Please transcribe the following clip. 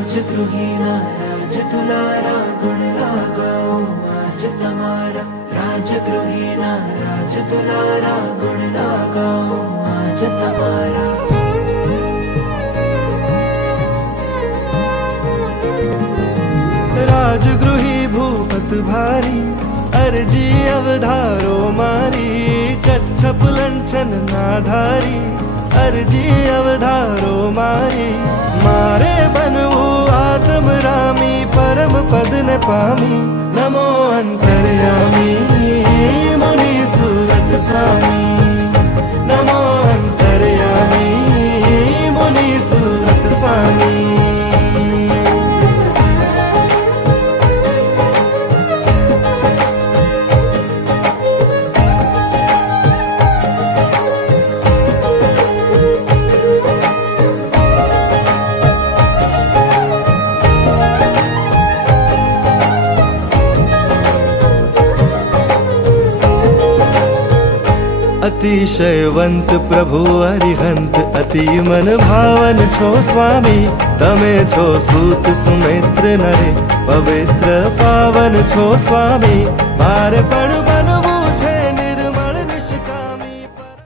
રાજગૃહિના રાજ દુલારા ગુણ લાગાઓ આજ તમારા રાજગૃહિના રાજ દુલારા ગુણ લાગાઓ આજ તમારા રાજગૃહી ભૂપત ભારી અરજી અવધારો મારી કચ્છપ લંછન નાધારી અરજી અવધારો મારી મારે બનવું આત્મરામી પરમ પદને પામી નમો અંતર્યામી મુનિ સુરત સ્વામી નમો અંતર્યામી મુનિ સુરત સ્વામી અતિશયવંત પ્રભુ અરિહંત અતિ મન ભાવન છો સ્વામી તમે છો સૂત સુમિત્ર નરે પવિત્ર પાવન છો સ્વામી મારે પણ બનો